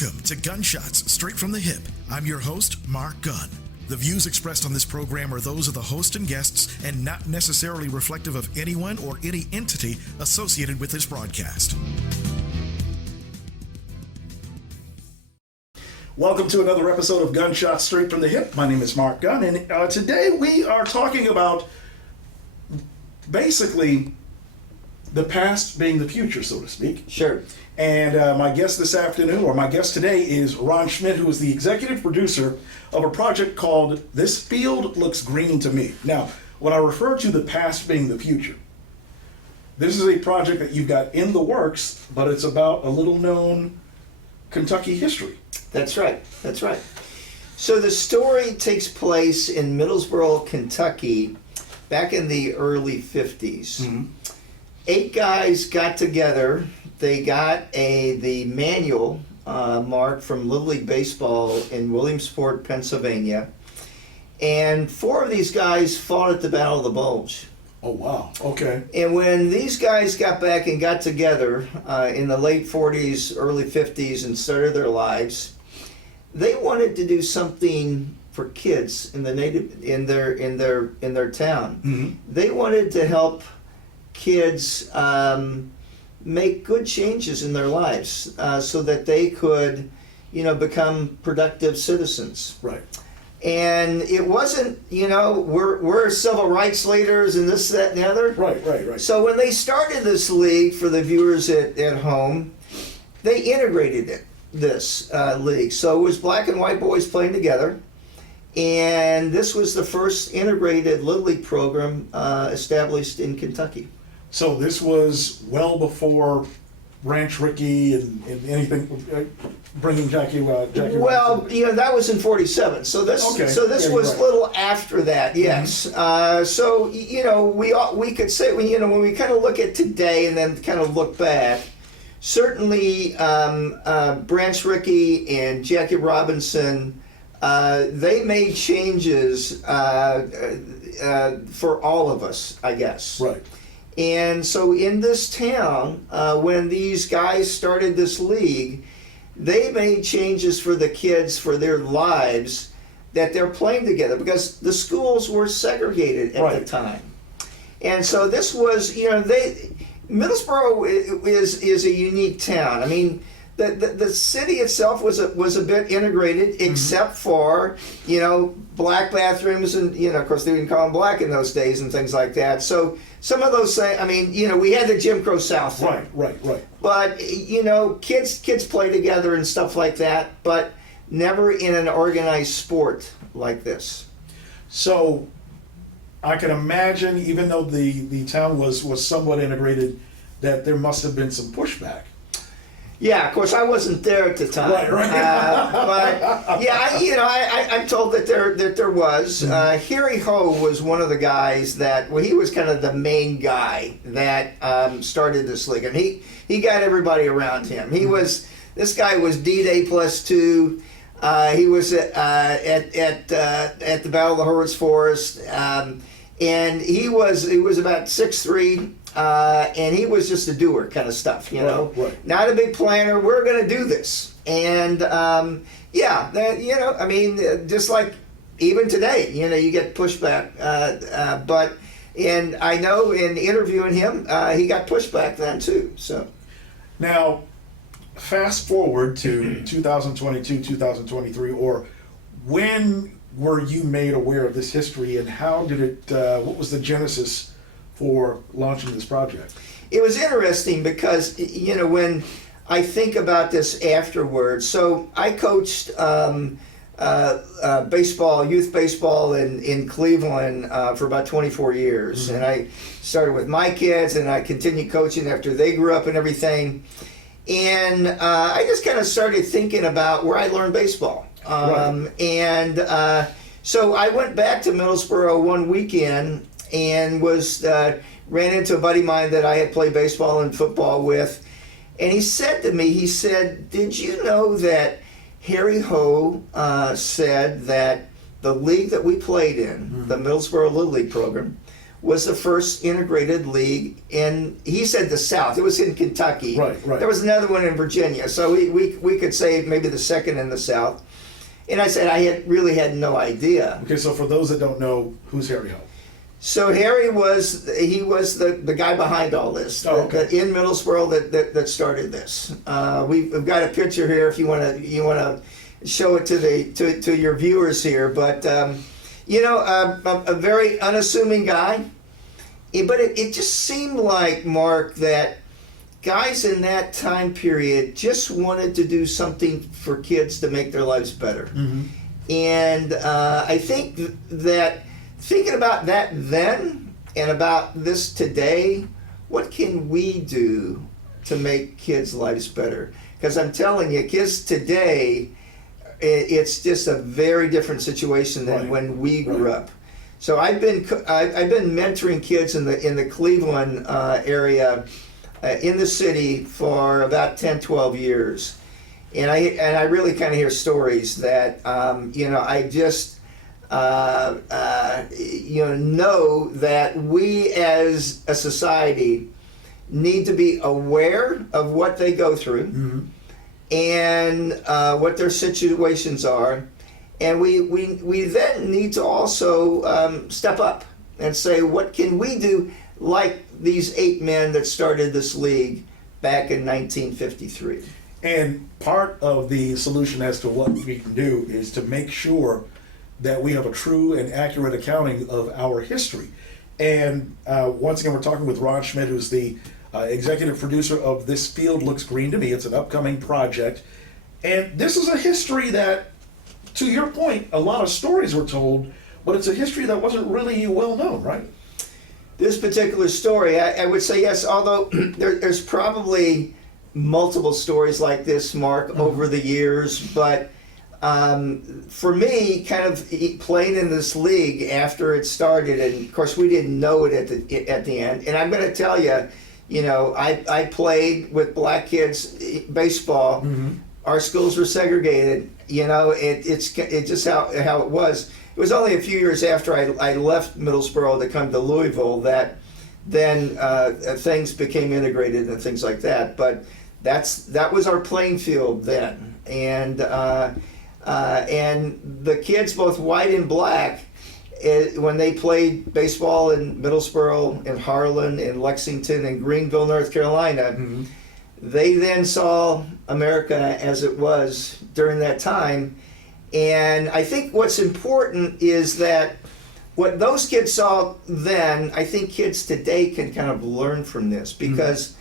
Welcome to Gunshots Straight from the Hip. I'm your host, Mark Gunn. The views expressed on this program are those of the host and guests and not necessarily reflective of anyone or any entity associated with this broadcast. Welcome to another episode of Gunshots Straight from the Hip. My name is Mark Gunn, and today we are talking about basically the past being the future, so to speak. Sure. And my guest this afternoon, or my guest today, is Ron Schmidt, who is the executive producer of a project called This Field Looks Green to Me. Now, when I refer to the past being the future, this is a project that you've got in the works, but it's about a little-known Kentucky history. That's right. That's right. So the story takes place in Middlesboro, Kentucky, back in the early 50s. Mm-hmm. 8 guys got together. They got the manual marked from Little League Baseball in Williamsport, Pennsylvania. And 4 of these guys fought at the Battle of the Bulge. Oh, wow. Okay. And when these guys got back and got together in the late 40s, early 50s, and started their lives, they wanted to do something for kids in their town. Mm-hmm. They wanted to help kids make good changes in their lives so that they could, become productive citizens. Right. And it wasn't, we're civil rights leaders and this, that, and the other. Right. So when they started this league, for the viewers at home, they integrated this league. So it was black and white boys playing together. And this was the first integrated Little League program established in Kentucky. So this was well before Ranch Rickey and anything, bringing Jackie. Well, that was in '47. So this, okay. was a little after that. Yes. Mm-hmm. So we could say when we kind of look at today and then kind of look back, certainly Branch Rickey and Jackie Robinson, they made changes for all of us, I guess. Right. And so in this town, when these guys started this league, they made changes for the kids for their lives that they're playing together because the schools were segregated at the time. And so this was, Middlesboro is a unique town. I mean, the city itself was a bit integrated, except for black bathrooms and of course they didn't call them black in those days and things like that. So some of those things. I mean, we had the Jim Crow South thing. Right. But kids play together and stuff like that, but never in an organized sport like this. So I can imagine, even though the town was somewhat integrated, that there must have been some pushback. Yeah, of course, I wasn't there at the time. Right. But yeah, I'm told that there was. Harry Ho was one of the guys that. Well, he was kind of the main guy that started this league, and he got everybody around him. This guy was D-Day +2. He was at the Battle of the Hurwitz Forest, and he was about 6'3". And he was just a doer kind of stuff, Right. Not a big planner. We're going to do this. And, just like even today, you get pushback. And I know in interviewing him, he got pushback then too, so. Now, fast forward to 2022, 2023, or when were you made aware of this history and how did it, what was the genesis for launching this project? It was interesting because, when I think about this afterwards, so I coached baseball, youth baseball in Cleveland for about 24 years. Mm-hmm. And I started with my kids and I continued coaching after they grew up and everything. And I just kind of started thinking about where I learned baseball. So I went back to Middlesboro one weekend and ran into a buddy of mine that I had played baseball and football with. And he said to me, did you know that Harry Ho said that the league that we played in, the Middlesboro Little League program, was the first integrated league in, he said the South. It was in Kentucky. Right. There was another one in Virginia. So we could say maybe the second in the South. And I said I really had no idea. Okay, so for those that don't know, who's Harry Hope? So Harry was the guy behind all this, in Middlesboro that started this. We've got a picture here if you want to show it to your viewers here. But a very unassuming guy. But it just seemed like, Mark, that guys in that time period just wanted to do something for kids to make their lives better. Mm-hmm. And I think that thinking about that then and about this today, what can we do to make kids' lives better? Because I'm telling you, kids today, it's just a very different situation than when we grew up. So I've been mentoring kids in the Cleveland area, in the city for about 10, 12 years, and I really kind of hear stories that I just know that we as a society need to be aware of what they go through. Mm-hmm. And what their situations are, and we then need to also step up and say, what can we do, like these 8 men that started this league back in 1953. And part of the solution as to what we can do is to make sure that we have a true and accurate accounting of our history. And once again, we're talking with Ron Schmidt, who's the executive producer of This Field Looks Green to Me. It's an upcoming project. And this is a history that, to your point, a lot of stories were told, but it's a history that wasn't really well known, right? This particular story, I would say yes, although there's probably multiple stories like this, Mark, mm-hmm. over the years, but for me, kind of playing in this league after it started, and of course we didn't know it at the end, and I'm going to tell you, I played with black kids baseball. Mm-hmm. Our schools were segregated. It's just how it was. It was only a few years after I left Middlesboro to come to Louisville that then things became integrated and things like that. But that was our playing field then, and the kids, both white and black, when they played baseball in Middlesboro, in Harlan, in Lexington, in Greenville, North Carolina, mm-hmm. they then saw America as it was during that time. And I think what's important is that what those kids saw then, I think kids today can kind of learn from this, because mm-hmm.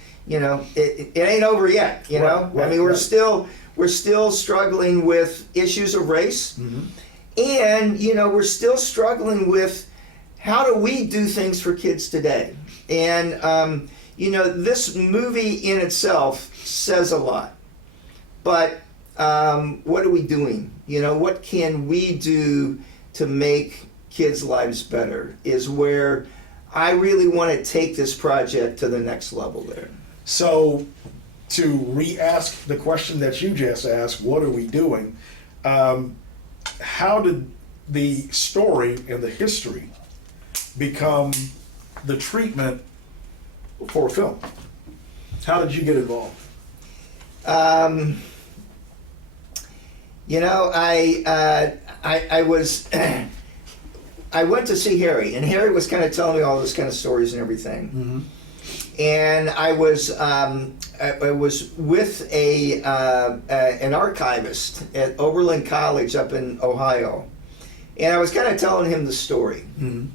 It ain't over yet. Right, I mean, we're still struggling with issues of race. Mm-hmm. And, we're still struggling with how do we do things for kids today. And, this movie in itself says a lot. But what are we doing? What can we do to make kids' lives better is where I really want to take this project to the next level there. So, to re-ask the question that you just asked, what are we doing? How did the story and the history become the treatment for a film? How did you get involved? I was I went to see Harry, and Harry was kind of telling me all this kind of stories and everything. Mm-hmm. And I was with an archivist at Oberlin College up in Ohio, and I was kind of telling him the story. Mm-hmm.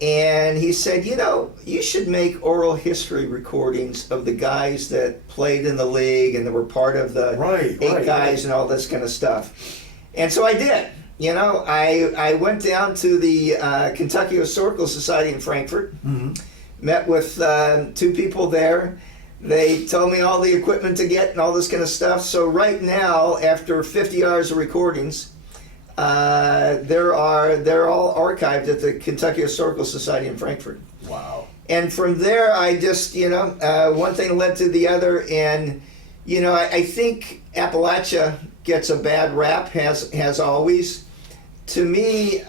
And he said, you should make oral history recordings of the guys that played in the league and that were part of the eight guys and all this kind of stuff. And so I did. I went down to the Kentucky Historical Society in Frankfort. Mm-hmm. Met with 2 people there. They told me all the equipment to get and all this kind of stuff. So right now, after 50 hours of recordings, they're all archived at the Kentucky Historical Society in Frankfort. Wow. And from there, I just, one thing led to the other. And, I think Appalachia gets a bad rap, has always. to me,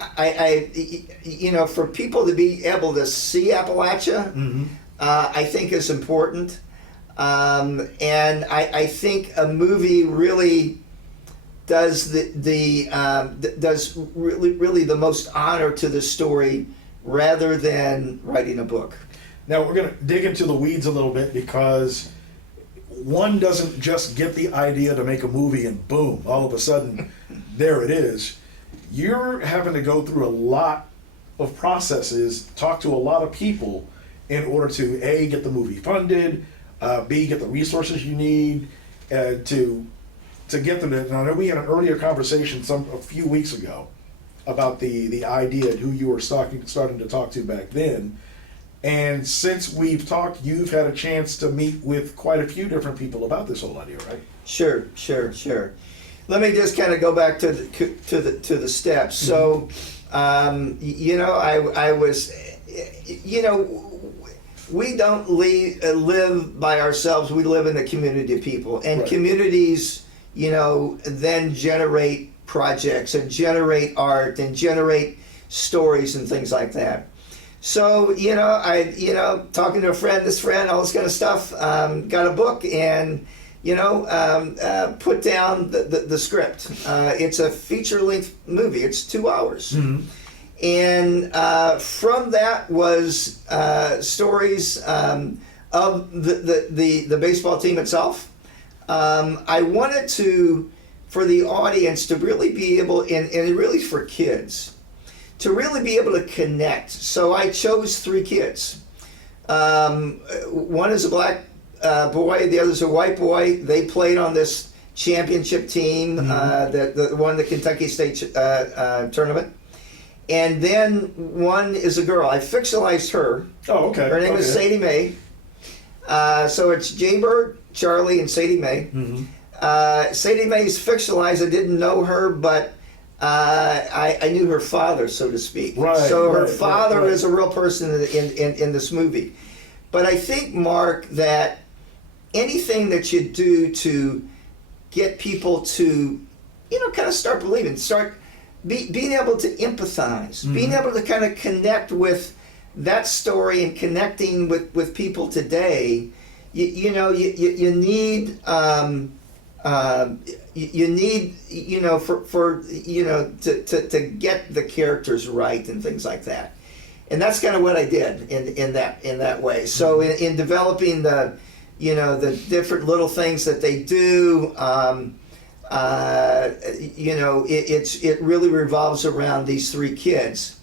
you know, for people to be able to see Appalachia, I think is important. And I think a movie really does does really the most honor to the story rather than writing a book. Now we're going to dig into the weeds a little bit because one doesn't just get the idea to make a movie and boom, all of a sudden, there it is. You're having to go through a lot of processes, talk to a lot of people in order to A, get the movie funded, B, get the resources you need to get them. And I know we had an earlier conversation a few weeks ago about the idea and who you were starting to talk to back then. And since we've talked, you've had a chance to meet with quite a few different people about this whole idea, right? Sure. Let me just kind of go back to the steps. So, you know, I was, you know, we don't live by ourselves. We live in a community of people, and Right. communities, you know, then generate projects and generate art and generate stories and things like that. So, you know, talking to a friend, all this kind of stuff, got a book and, you know, put down the script. It's a feature-length movie. It's 2 hours. And from that was stories of the baseball team itself. I wanted for the audience to really be able, and really for kids, to really be able to connect. So I chose 3 kids. One is a black boy, the other's a white boy. They played on this championship team that won the Kentucky State tournament. And then one is a girl. I fictionalized her. Oh, okay. Her name is Sadie Mae. So it's Jaybird, Charlie, and Sadie Mae. Sadie Mae's fictionalized. I didn't know her, but I knew her father, so to speak. Right. So her father is a real person in this movie. But I think, Mark, that anything that you do to get people to, you know, kind of start believing, being able to empathize, being able to kind of connect with that story and connecting with people today, you need you need, you know, for you know, to get the characters right and things like that. And that's kind of what I did in that way. So in developing the different little things that they do, you know, it really revolves around these 3 kids.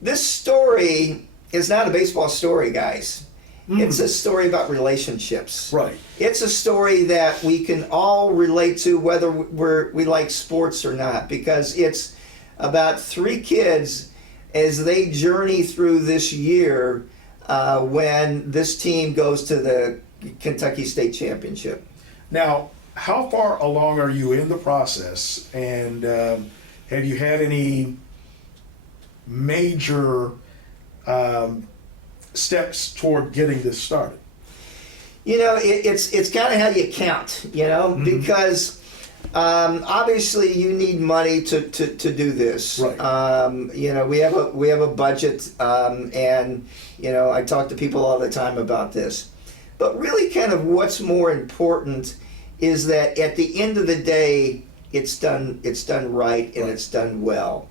This story is not a baseball story, guys. It's a story about relationships. Right. It's a story that we can all relate to, whether we like sports or not, because it's about 3 kids as they journey through this year when this team goes to the Kentucky State Championship. Now, how far along are you in the process, and have you had any major steps toward getting this started? You know, it's kind of how you count, you know, because obviously you need money to do this. Right. You know, we have a budget, and you know, I talk to people all the time about this. But really, kind of what's more important is that at the end of the day, it's done right and it's done well.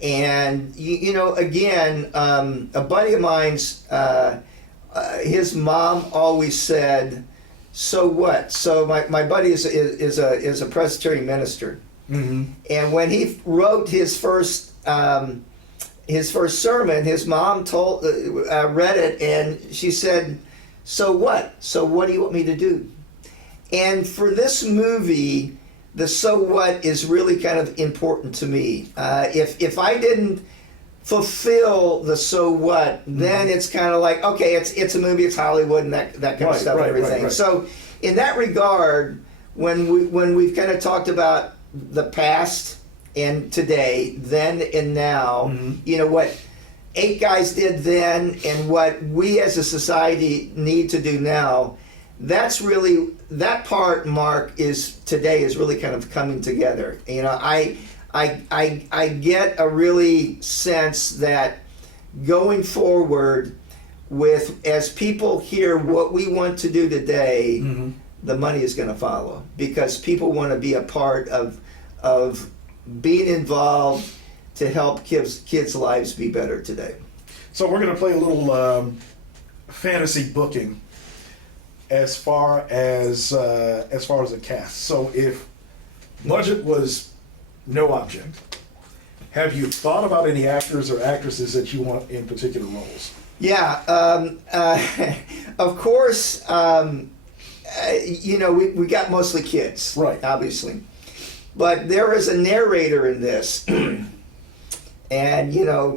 And you know, again, a buddy of mine's, his mom always said, "So what?" So my buddy is a Presbyterian minister, and when he wrote his first sermon, his mom read it, and she said, "So what? So what do you want me to do?" And for this movie, the so what is really kind of important to me. If I didn't fulfill the so what, then it's kind of like, okay, it's a movie, it's Hollywood, and that kind of stuff and everything. Right. So in that regard, when we've kind of talked about the past and today, then and now, you know, what 8 guys did then and what we as a society need to do now, that's really, that part, Mark, is today is really kind of coming together. You know, I I get a really sense that going forward, with as people hear what we want to do today, the money is going to follow, because people want to be a part of being involved to help kids' lives be better today. So we're going to play a little fantasy booking as far as the cast. So if budget was no object, have you thought about any actors or actresses that you want in particular roles? Yeah, of course. We got mostly kids, Right. obviously, but there is a narrator in this. And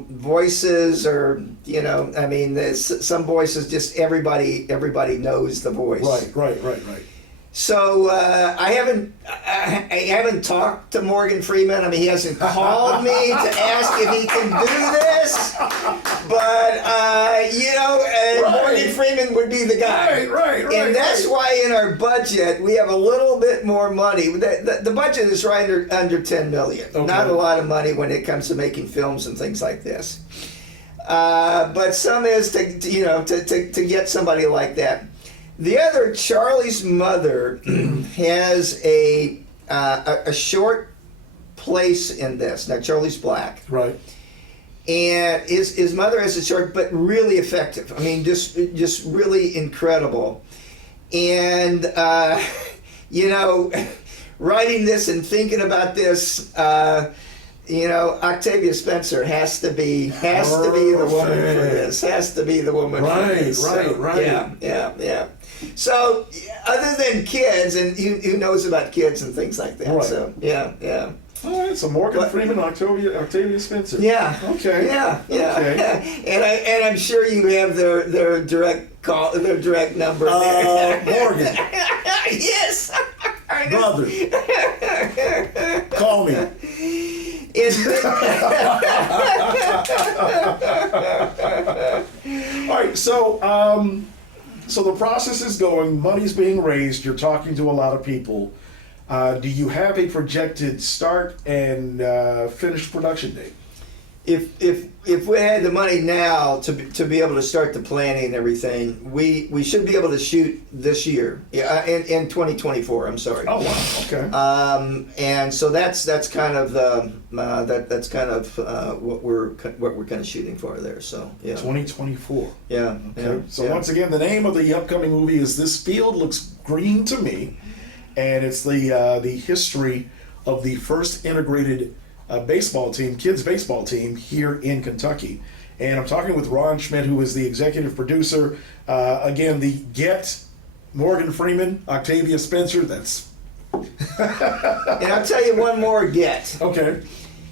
voices are, there's some voices just everybody knows the voice. Right. So I haven't talked to Morgan Freeman. I mean, he hasn't called me to ask if he can do this, but Morgan Freeman would be the guy. Right. And that's why in our budget we have a little bit more money. The budget is right under $10 million. Okay. Not a lot of money when it comes to making films and things like this. But some is to get somebody like that. The other, Charlie's mother, has a short place in this. Now, Charlie's black. Right. And his mother has a short, but really effective. I mean, just really incredible. And, writing this and thinking about this, Octavia Spencer has to be the woman for this. Has to be the woman for this. Right. Yeah. So, other than kids, and who knows about kids and things like that. Right. So, yeah. All right, so Morgan Freeman, Octavia Spencer. Yeah. Okay. Yeah. Okay. And I'm sure you have their direct call, their direct number there. Morgan, Yes. brother, call me. All right, so the process is going, money's being raised, you're talking to a lot of people. Do you have a projected start and finished production date? If we had the money now to be able to start the planning and everything, we should be able to shoot this year, in 2024. I'm sorry. Oh wow, okay. And so that's kind of what we're kind of shooting for there. So yeah. 2024. Yeah. Okay. So yeah. once again, the name of the upcoming movie is This Field Looks Green to Me, and it's the history of the first integrated baseball team, kids baseball team here in Kentucky. And I'm talking with Ron Schmidt, who is the executive producer. Again, the Get, Morgan Freeman, Octavia Spencer. That's And I'll tell you one more get. okay.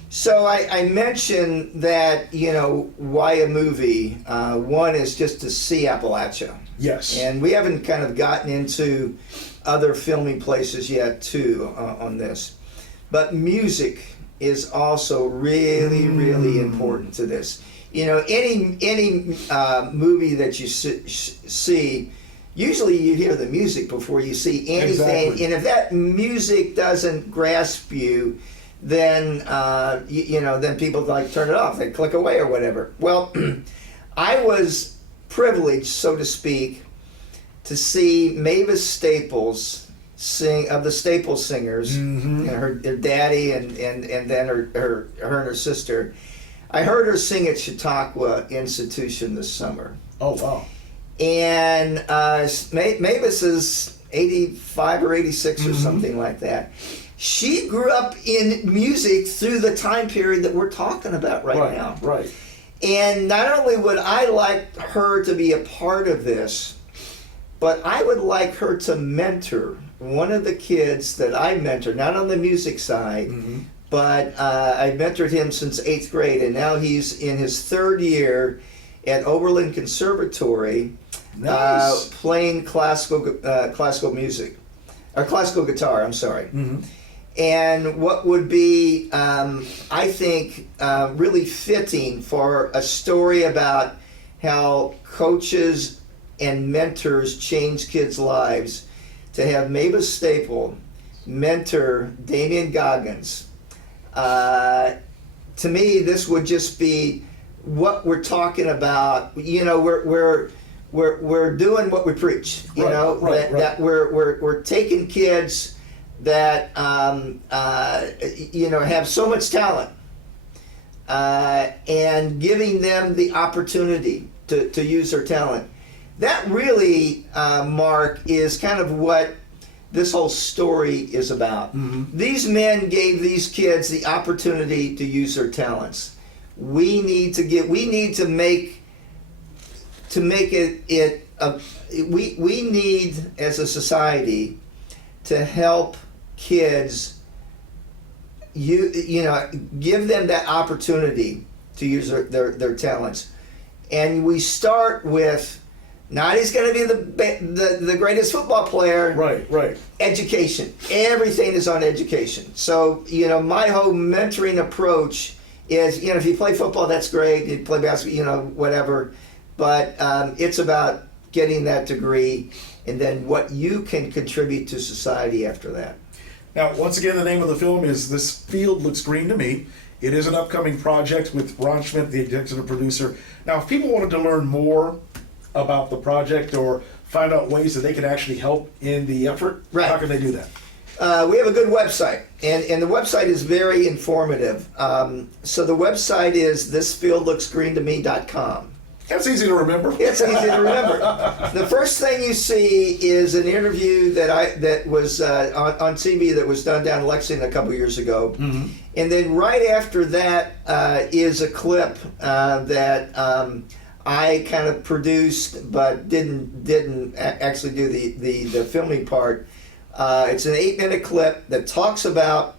So I mentioned that, why a movie? One is just to see Appalachia. Yes. And we haven't kind of gotten into other filming places yet, too, on this. But music is also really important to this. Any movie that you see, usually you hear the music before you see anything. Exactly. And if that music doesn't grasp you, then then people like turn it off, they click away or whatever. Well, I was privileged, so to speak, to see Mavis Staples sing, of the Staples Singers, and her daddy and then her and her sister. I heard her sing at Chautauqua Institution this summer. Oh wow. And Mavis is 85 or 86 or something like that. She grew up in music through the time period that we're talking about right now. Right. And not only would I like her to be a part of this, but I would like her to mentor one of the kids that I mentored, not on the music side, but I mentored him since 8th grade, and now he's in his 3rd year at Oberlin Conservatory, Nice. playing classical music, or classical guitar, I'm sorry. And what would be, I think, really fitting for a story about how coaches and mentors change kids' lives, to have Mavis Staple mentor Damien Goggins, to me, this would just be what we're talking about. You know, we're doing what we preach. You know, that we're taking kids that you know, have so much talent, and giving them the opportunity to use their talent. That really, Mark, is kind of what this whole story is about. These men gave these kids the opportunity to use their talents. We need to make it we need, as a society, to help kids, you know, give them that opportunity to use their talents. And we start with, not he's going to be the greatest football player. Right. Education. Everything is on education. So, you know, my whole mentoring approach is, you know, if you play football, that's great. You play basketball, you know, whatever. But it's about getting that degree and then what you can contribute to society after that. Now, once again, the name of the film is This Field Looks Green to Me. It is an upcoming project with Ron Schmidt, the executive producer. Now, if people wanted to learn more about the project or find out ways that they can actually help in the effort, how can they do that? We have a good website, and the website is very informative. So the website is thisfieldlooksgreen2me.com. That's easy to remember. It's easy to remember. The first thing you see is an interview that was on TV that was done down in Lexington a couple years ago, and then right after that is a clip that I kind of produced, but didn't actually do the filming part. It's an 8-minute clip that talks about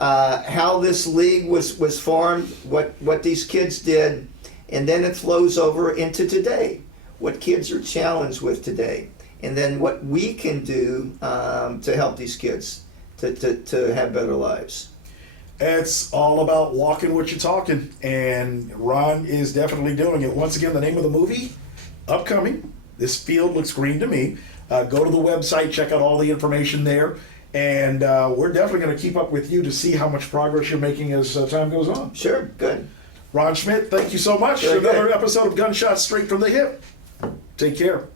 how this league was formed, what these kids did. And then it flows over into today, what kids are challenged with today, and then what we can do to help these kids to have better lives. It's all about walking what you're talking, and Ron is definitely doing it. Once again, the name of the movie, upcoming, This Field Looks Green to Me. Go to the website, check out all the information there, and we're definitely going to keep up with you to see how much progress you're making as time goes on. Sure, good. Ron Schmidt, thank you so much. Very Another good. episode of Gunshots Straight from the Hip. Take care.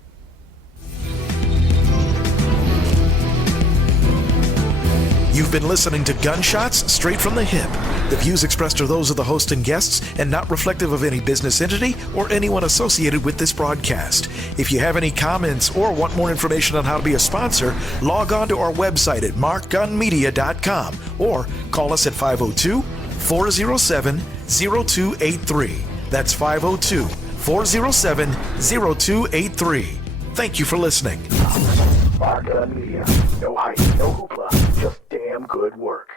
You've been listening to Gunshots Straight from the Hip. The views expressed are those of the host and guests and not reflective of any business entity or anyone associated with this broadcast. If you have any comments or want more information on how to be a sponsor, log on to our website at markgunmedia.com or call us at 502-407-0283. That's 502-407-0283. Thank you for listening. Mark Gun Media. No hype, no hoopla, just damn good work.